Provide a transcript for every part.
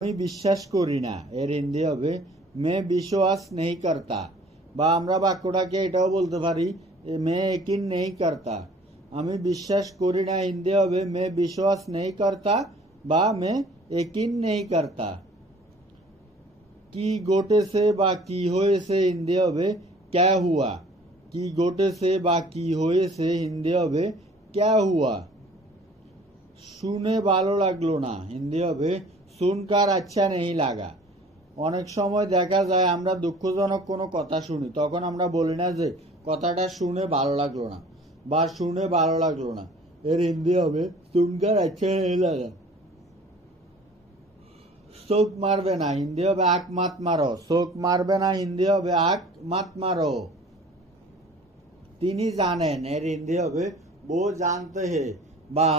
আমি বিশ্বাস করি না এর হিন্দি হবে মে বিশ্বাস নেই করতা। বা আমরা বাক্যটাকে এটাও বলতে পারি মে यकीन नहीं करता। আমি বিশ্বাস করি না হিন্দি হবে মে বিশ্বাস नहीं करता বা মে यकीन नहीं करता। কি ঘটেছে বা কি হয়েছে হিন্দি হবে क्या हुआ। কি ঘটেছে বা কি হয়েছে হিন্দি হবে क्या हुआ। শুনে ভালো লাগলো না হিন্দি হবে सुनकर अच्छा नहीं लगा। অনেক সময় দেখা যায় আমরা দুঃখজনক কোনো কথা শুনি, তখন আমরা বলি না যে কথাটা শুনে ভালো লাগলো না বা শুনে ভালো লাগলো না, এর হিন্দি হবে सुनकर अच्छा नहीं लगा। চোখ মারবে না হিন্দি হবে আঁক মাত মারো। চোখ মারবে না হিন্দি হবে আঁক মাত মারো। তিনি জানেন এর হিন্দি হবে वो जानते हैं বা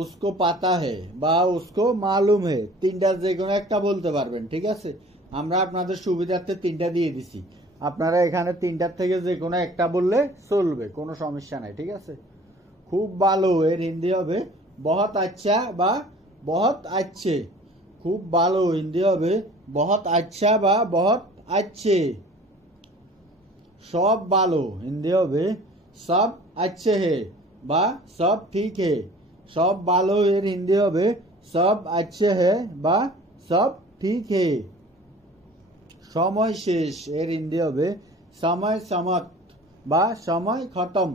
उसको পাতা है বা उसको मालूम है। তিনটা যে কোনো একটা বলতে পারবেন, ঠিক আছে। আমরা আপনাদের সুবিধার্থে তিনটা দিয়ে দিছি, আপনারা এখানে তিনটার থেকে যে কোনো একটা বললে চলবে, কোনো সমস্যা নাই, ঠিক আছে। খুব ভালো এর হিন্দি হবে बहुत अच्छा বা बहुत अच्छे। খুব ভালো হিন্দি হবে बहुत अच्छा বা बहुत अच्छे। সব ভালো হিন্দি হবে सब अच्छे है বা सब ठीक है। সব ভালো এর হিন্দি হবে सब अच्छे है বা सब ठीक है। সময় শেষ এর হিন্দি হবে समय समाप्त বা সময় খতম।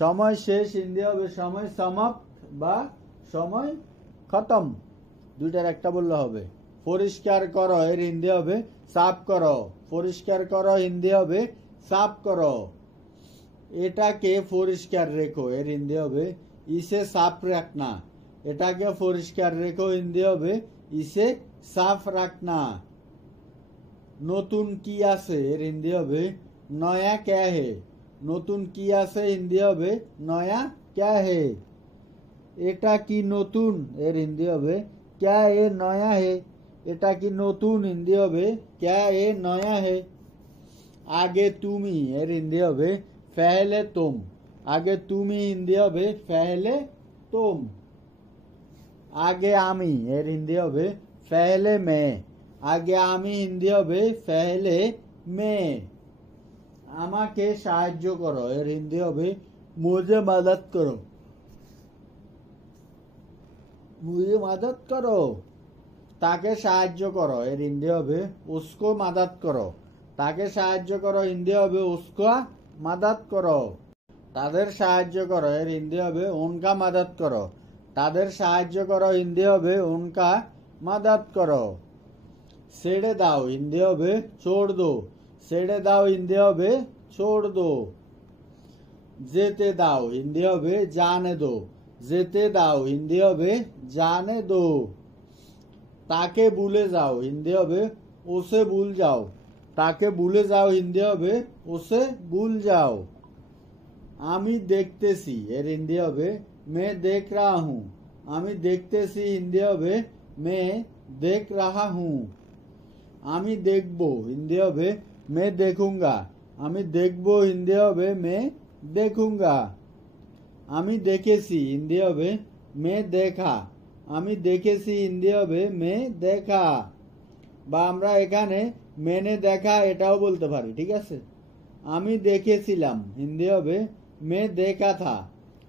সময় শেষ হিন্দি হবে সময় समाप्त বা সময় খতম, দুইটার একটা বললে হবে। পরিষ্কার করো এর হিন্দি হবে সাফ করো। পরিষ্কার করো হিন্দি হবে সাফ করো। এটাকে পরিষ্কার রেখো এর হিন্দি হবে ইসে সাফ রাখনা। এটাকে পরিষ্কার রেখো হিন্দি হবে ইসে সাফ রাখনা। নতুন কি আছে এর হিন্দি হবে নয়া ক্যা হে। নতুন কি আছে হিন্দি হবে নয়া ক্যা হে। এটা কি নতুন এর হিন্দি হবে ক্যা এ নয়া হে। এটা কি নতুন হিন্দি হবে ক্যা এ নয়া হে। আগে তুমি এর হিন্দি হবে पहले तुम। আগে তুমি হিন্দি হবে पहले तुम। আগে আমি এর হিন্দি হবে पहले मैं। আগে আমি হিন্দি হবে पहले मैं। আমাকে সাহায্য করো এর হিন্দি হবে मुझे मदद करो। मुझे मदद करो। তাকে সাহায্য করো এর হিন্দি হবে उसको मदद करो। তাকে সাহায্য করো হিন্দি হবে उसका मदद करो। তাদের সাহায্য করো এর হিন্দি হবে उनका मदद करो। তাদের সাহায্য করো হিন্দি হবে उनका मदद करो। ছেড়ে দাও হিন্দি হবে छोड़ दो। ছেড়ে দাও হিন্দি হবে छोड़ दो। যেতে দাও হিন্দি হবে जाने दो। যেতে দাও হিন্দি হবে जाने दो। তাকে ভুলে যাও হিন্দি হবে उसे भूल जाओ। তাকে ভুলে যাও হিন্দি হবে उसे भूल जाओ। আমি দেখতেছি এর হিন্দি হবে मैं देख रहा हूँ। আমি দেখতেছি হিন্দি হবে मैं देख रहा हूँ। আমি দেখবো হিন্দি হবে मैं देखूंगा। আমি দেখবো হিন্দি হবে मैं देखूंगा। আমি দেখেছি হিন্দি হবে मैं देखा। আমি দেখেছি হিন্দি হবে मैं देखा। বা আমরা এখানে मैंने देखा এটাও বলতে পারি, ঠিক আছে। আমি দেখেছিলাম হিন্দি হবে मैं देखा था।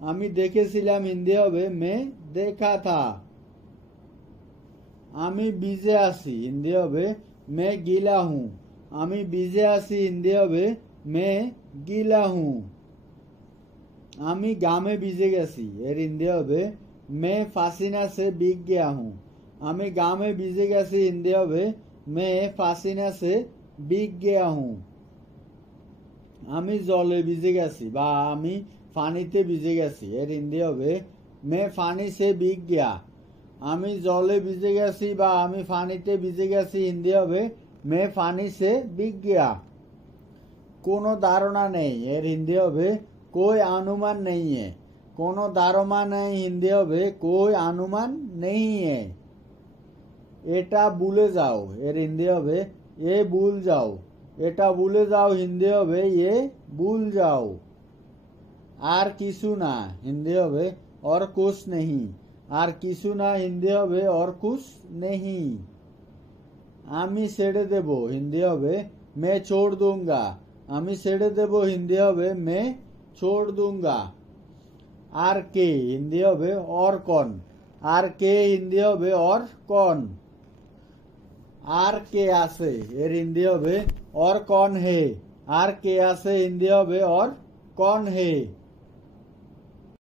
আমি দেখেছিলাম হিন্দি হবে मैं देखा था। আমি ভিজে আছি হিন্দি হবে मैं गीला हूँ। আমি ভিজে আছি হিন্দি হবে मैं गीला हूँ। আমি গামে ভিজে গেছি এর হিন্দি হবে मैं फासिना से भीग गया हूँ। আমি গামে ভিজে গেছি হিন্দি হবে मैं फासिना से भीग गया हूँ। আমি জলে ভিজে গেছি বা আমি পানিতে ভিজে গেছি এর হিন্দি হবে मैं पानी से भीग गया। আমি জলে ভিজে গেছি বা আমি পানিতে ভিজে গেছি হিন্দি হবে मैं पानी से भीग गया। কোনো ধারণা নেই এর হিন্দি হবে कोई अनुमान नहीं है। কোনো ধারণা নেই হিন্দি হবে कोई अनुमान नहीं है। এটা ভুলে যাও এর হিন্দি হবে ये भूल जाओ। এটা ভুলে যাও হিন্দি হবে ये भूल जाओ। আর কিছু না হিন্দি হবে और कुछ नहीं। আর কিছু না হিন্দি হবে और कुछ नहीं। আমি ছেড়ে দেব হিন্দি হবে मैं छोड़ दूंगा আমি ছেড়ে দেব হিন্দি হবে मैं छोड़ दूंगा আর কে হিন্দি হবে और कौन আর কে হিন্দি হবে और कौन আর কে আছে এর হিন্দি হবে और कौन है আর কে আছে হিন্দি হবে और कौन है